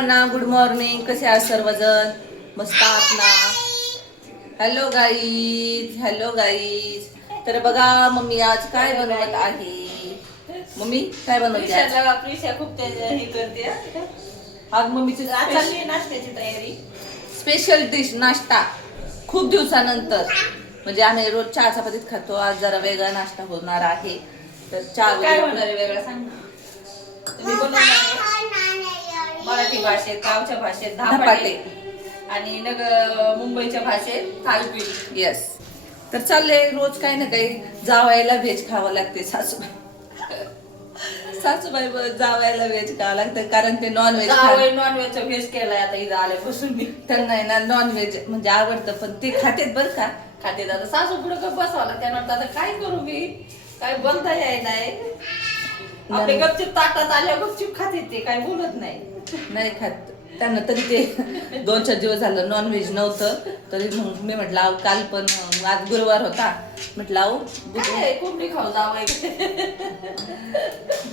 सर्वांना good morning. कसे आहात सर्वजण? मस्त आहात ना? Hello guys. तर बघा मम्मी आज काय बनवत आहे. मम्मी काय बनवते आज? प्रिशा खूप हे करते. आज मम्मीची नाश्त्याची तयारी. स्पेशल डिश नाश्ता खूप दिवसानंतर. म्हणजे आम्ही रोज चहा चपातीत खातो. आज जरा वेगळा नाश्ता होणार आहे. तर चहा काय होणार आहे वेगळा सांग ना. तुम्ही बनवणार मराठी भाषेत, गावच्या भाषेत धपाटे आणि मुंबईच्या भाषेत थालीपीठ. येस. तर चाललंय रोज काही ना काही जावायला व्हेज खावं लागते. सासूबाई जावायला व्हेज खावं लागतं कारण ते नॉन व्हेज नॉनव्हेजचा व्हेज केलाय आता इथं आल्यापासून मी. त्यांना आहे ना नॉन व्हेज म्हणजे आवडतं पण ते खातेत बरं का. खाते आता सासू पुढे गप बसवाला त्यानंतर आता काय करू मी. काय बोलता याय नाही. आपले गपचूप ताटात आल्यावर गपचूप खाते ते काय बोलत नाही खात. त्यांना तरी ते 2-4 दिवस झालं नॉन व्हेज नव्हतं. तरी मग मी म्हटलं आहो काल पण आज गुरुवार होता म्हटलं आहो कोंबडी खाऊ जावं.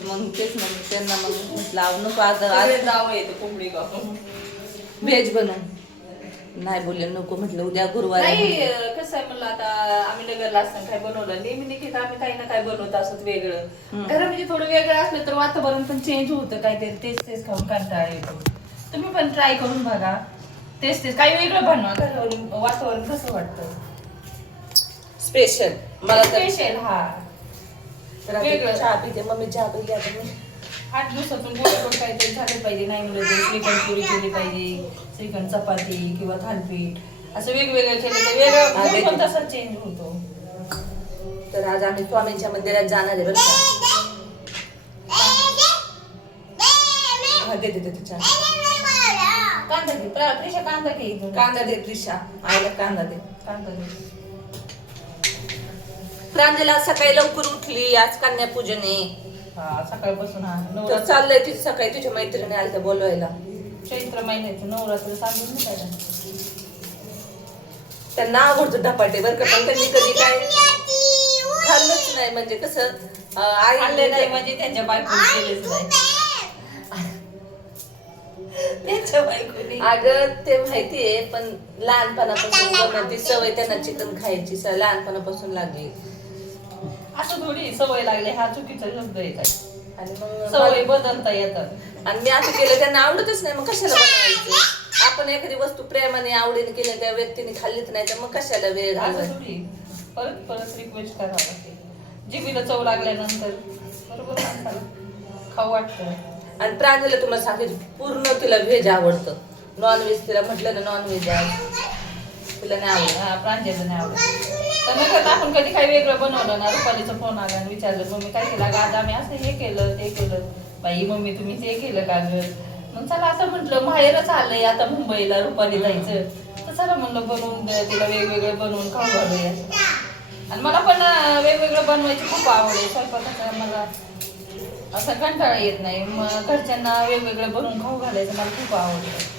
मग तेच मग त्यांना मग म्हटलं आहो नको आज जावं येतं कोंबडी खाऊ व्हेज बनवून. नाही बोलले नको म्हटलं उद्या गुरुवार नाही. कसं आहे म्हणलं आता आम्ही नगरला असताना काय बनवलं नेहमी आम्ही काही ना काय बनवत असत वेगळं. घरामध्ये थोडं वेगळं असलं तर वातावरण पण चेंज होतं. काहीतरी तेच खाऊन कंटाळा येतो. तुम्ही पण ट्राय करून बघा. तेच काही वेगळं बनवा. घरावरून वातावरण कसं वाटतं स्पेशल. मला स्पेशल. हा वेगळं चहा पिते मम्मी चहा पिली आता मी 8 दिवसातून गोड काहीतरी झालं पाहिजे. नाही म्हणजे श्रीखंड पुरी केली पाहिजे, श्रीखंड चपाती किंवा थालपीठ असं वेगवेगळं केलं तर वेगळं पण तसा चेंज होतो. तर आज आम्ही स्वामींच्या मंदिरात जाणार आहे बरं का. दे चहा. कांदा घे प्रिशा. कांदा घे. कांदा दे प्रिशा. आईला कांदा दे. कांदा घे. प्रांजला सकाळी लवकर उठली. आज कन्यापूजन आहे. सकाळपासून तर चाललंय तिची सकाळी तुझ्या मैत्रिणी आल्या बोलवायला. चैत्र महिन्याचं नवरात्र सांगून नाही काय त्यांना आवडतो धपाटे बरं का. पण त्यांनी कधी काय खाल्लंच नाही. म्हणजे कसं आई आणले नाही म्हणजे त्यांच्या बायकोने केलेच नाही. त्यांच्या बायकोने अगं ते माहितीये पण लहानपणापासून ती सवय त्यांना चिकन खायची लहानपणापासून लागली. असं थोडी सवय लागली. हा चुकीचा शब्द येत आहे. आणि मग सवय बदलता येतात. आणि मी असं केलं त्यांना आवडतच नाही. मग कशाला बनवायचं. आपण एखादी वस्तू प्रेमाने आवडीने केली त्या व्यक्तीने खाल्लीच नाही तर मग कशाला वेळ घालवायचा. परत रिक्वेस्ट करावं लागते. जिभेला चव लागल्यानंतर बरोबर खाऊ वाटतं. आणि प्रांजला तुम्हाला सांगितलं पूर्ण तिला व्हेज आवडतं. नॉन व्हेज तिला म्हटलं ना नॉन व्हेज आहे तिला नाही आवडत. प्रांजला नाही आवडत. तर आपण कधी काही वेगळं बनवलं ना. रुपालीचा फोन आला आणि विचारलं मम्मी काय केलं आज आम्ही असं हे केलं ते केलं. बाई मम्मी तुम्ही ते केलं का ग. मग चला आता म्हटलं माहेरच आलंय आता मुंबईला रुपाली जायचं तर चला म्हणलं बनवून तिला वेगवेगळं बनवून खाऊ घालूया. आणि मला पण वेगवेगळं बनवायची खूप आवड आहे. स्वयंपाकाचा मला असं कंटाळा येत नाही. मग घरच्यांना वेगवेगळं बनवून खाऊ घालायचं मला खूप आवडतं.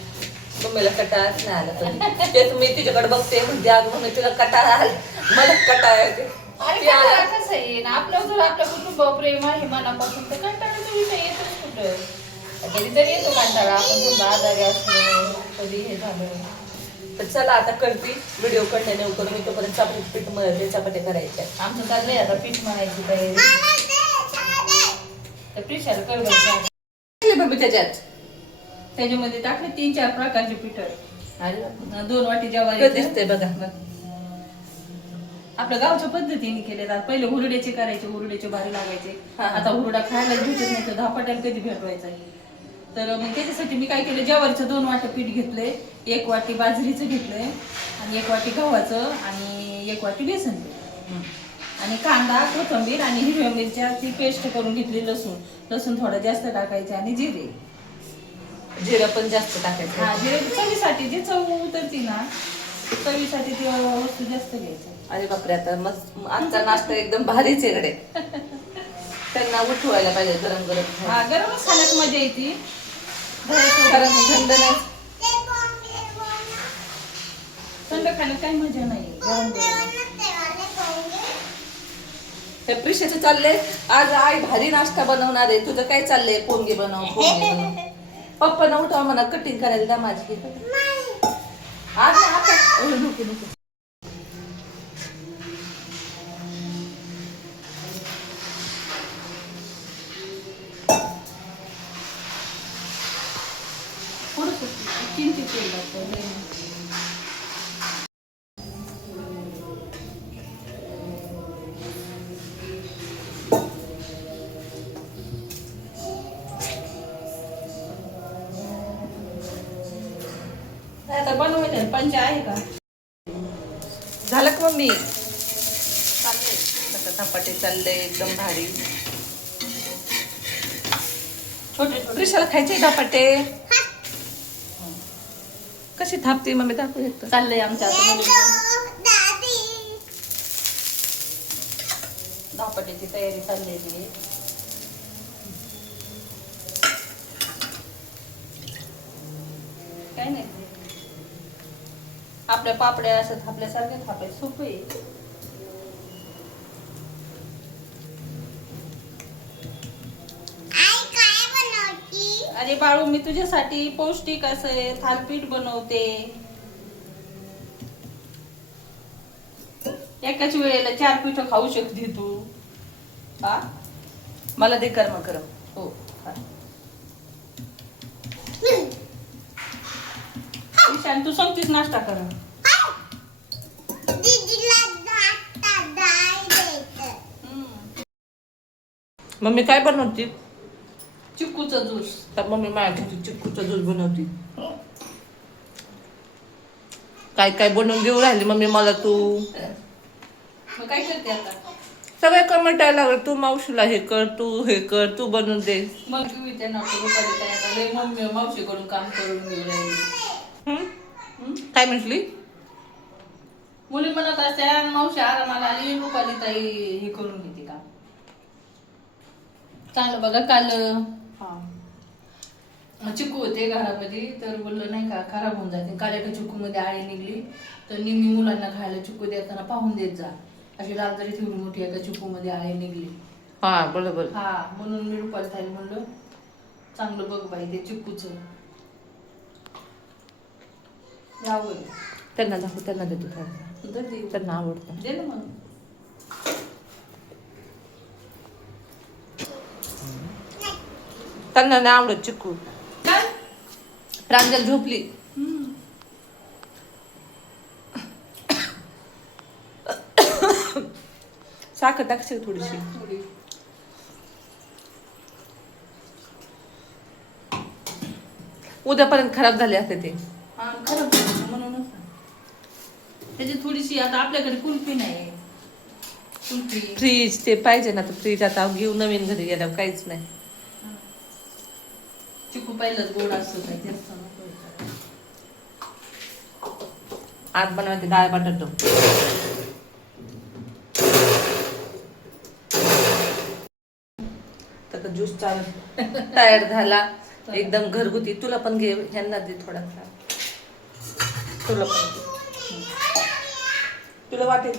मम्मीला कटाळच नाही आला कधी. तेच मी तिच्याकडे बघते म्हणजे अगं मम्मी तुला कटाळा आला मला कटाळा येते. कसं आहे ना आपलं जर आपल्या कुटुंबावर प्रेम आहे मनापासून तर कंटाळाचा विषय येतोच कुठं. कधीतरी येतो कंटाळा. आपण समजा आजारी असलो कधी हे झालं तर चला आता करते व्हिडिओ कंटिन्यू करून मी तोपर्यंत चपाती पीठ मळते चपात्या करायच्या. आमचं चाललंय आता पीठ मळायची तयारी. तर प्रिशाला कर त्याच्यामध्ये टाकले 3-4 प्रकारचे पीठ. 2 वाटी ज्वारी दिसते बघा. आपल्या गावच्या पद्धतीने केले. पहिले हुरड्याचे करायचे. हुरड्याचे भारी लागायचे. आता हुरडा खायला भेटत नाही तर धपाट्याला कधी भेटवायचा. तर मग त्याच्यासाठी मी काय केलं ज्वारीचं 2 वाटी पीठ घेतलंय. 1 वाटी बाजरीचं घेतलंय आणि 1 वाटी गव्हाचं आणि 1 वाटी बेसन आणि कांदा कोथिंबीर आणि हिरव्या मिरच्या ती पेस्ट करून घेतली. लसूण थोडं जास्त टाकायचे आणि जिरं पण जास्त टाकायचं. हा जिरे चवीसाठी जे चव उतरती ना चवीसाठी ती वस्तू जास्त घ्यायची. अरे बापरे आता मस्त आजचा नाश्ता एकदम भारीच आहे कडे. त्यांना उठवायला पाहिजे गरम गरम. हा गरमच खाण्यात मजा येते. थंड खाण्यात काही मजा नाही. प्रिशाचं चाललंय आज आई भारी नाश्ता बनवणार आहे. तुझं काय चाललंय. पोंगे बनव. पप्पा ना उठवा म्हणा कटिंग करायला द्या माझी आज नको नको किंचित तेल लागतं लय नाही. आता बनवायचं पंच आहे का झालं का मम्मी चाललंय आता धपाटे चालले एकदम भारी छोटे छोटे त्रिशाला खायचे धपाटे कशी थापते मम्मी दाखवू शकतो चाललंय आमच्या आता मुलींना धापाट्याची तयारी चाललेली आहे. काय नाही आपल्या पापड्या असं थापल्यासारख्या थापायचं सोपं आहे. अरे बाळू मी तुझ्यासाठी पौष्टिक असं थालपीठ बनवते. एकाच वेळेला 4 पीठ खाऊ शकते तू. हा मला दे कर्म करम हो खा. ईशान तू सांगतीस नाश्ता कर. मम्मी काय बनवते चिक्कूचा ज्यूस. तर मम्मी माझ्यासाठी चिक्कूचा ज्यूस बनवते काय काय बनवून देऊ राहिली मम्मी मला तू मग काय करते आता सगळे कमेंट यायला लागले तू मावशीला हे कर तू बनवून दे मग तुम्ही त्यांना रुपाली ताई आता लय मम्मी मावशीकडून काम करून घेऊ राहिली. काय म्हटली मुली म्हणत असत्या मावशी आरामाला आली रुपाली ताई हे करून घेते का चांगलं बघा काल चिक्कू होते घरामध्ये तर बोललं नाही का खराब होऊन जाते काल एका चिक्कूमध्ये आळी निघली तर निम्मी मुलांना खायला चिक्कू देताना पाहून देत जा अशी लाल जरी ठेवली मोठी एका चिक्कूमध्ये आळी निघली. हा बरोबर हा म्हणून मी रुपाली ताई म्हणलं चांगलं बघ बाई ते चिक्कूचं यावं त्यांना दाखव त्यांना देतो थोडं त्यांना आवडतं दे ना मग. त्यांना नाही आवडत चिक्कू काय प्रांजल झोपली साखर टाकशील थोडीशी उद्यापर्यंत खराब झाले असते ते हा खरं म्हणूनच त्याची थोडीशी आता आपल्याकडे कुल्फी नाही कुल्फी फ्रीज ते पाहिजे ना तर फ्रीज आता घेऊ नवीन घरी गेल्यावर काहीच नाही चिकू पहिलंच गोड असतं काही जास्त आज बनवायचे डाळ बटाटो तर ज्यूस चालू तयार झाला एकदम घरगुती तुला पण घे ह्यांना दे थोडासा तुला पण दे. तुला वाटेल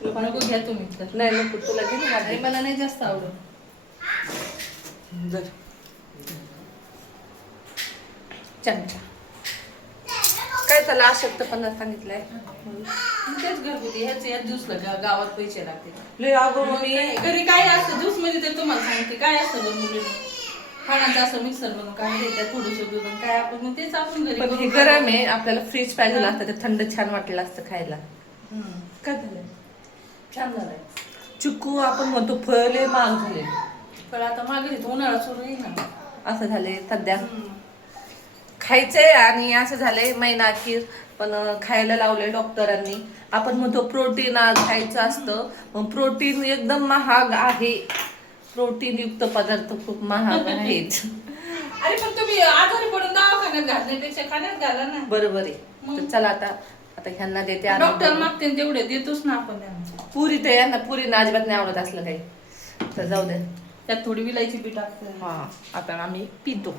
तुला नको घ्या तुम्ही तर नाही नको तुला घे ना अरे मला नाही जास्त आवडत जर चमचा काय त्याला अशक्तपणा सांगितलंय तेच घरगुती ह्याच यात ज्यूसला गावात पैसे लागते लय अगं मम्मी घरी काय असतं ज्यूस मध्ये तर तुम्हाला सांगते काय असतं बरं मुलींना खाण्याचं असं मिक्सर बनवून काय देतात थोडंसं दूध आणि काय आपण मग तेच आपण घरी पण हे करून गरम आहे आपल्याला फ्रीज पाहिजे असतं ते थंड छान वाटलं असतं खायला काय झालं छान झालंय चिक्कू आपण म्हणतो फळे महाग झाले पण आता मागे उन्हाळा सुरू आहे ना असं झाले सध्या खायचंय आणि असं झालंय महिना अखेर पण खायला लावलंय डॉक्टरांनी आपण म्हणतो प्रोटीन खायचं असतं मग प्रोटीन एकदम महाग आहे प्रोटीन युक्त पदार्थ खूप महाग आहेत अरे पण तुम्ही आजारी पडून दवाखान्यात घालण्यापेक्षा खाण्यात घाला ना बरोबर आहे तर चला आता ह्यांना देते आणून. डॉक्टर मागते तेवढे देतोच ना आपण त्यांना पुरी तर यांना पुरी अजिबात नाही आवडत असलं काही तर जाऊ दे त्यात थोडी विलायची बी टाकते हा आता आम्ही पितो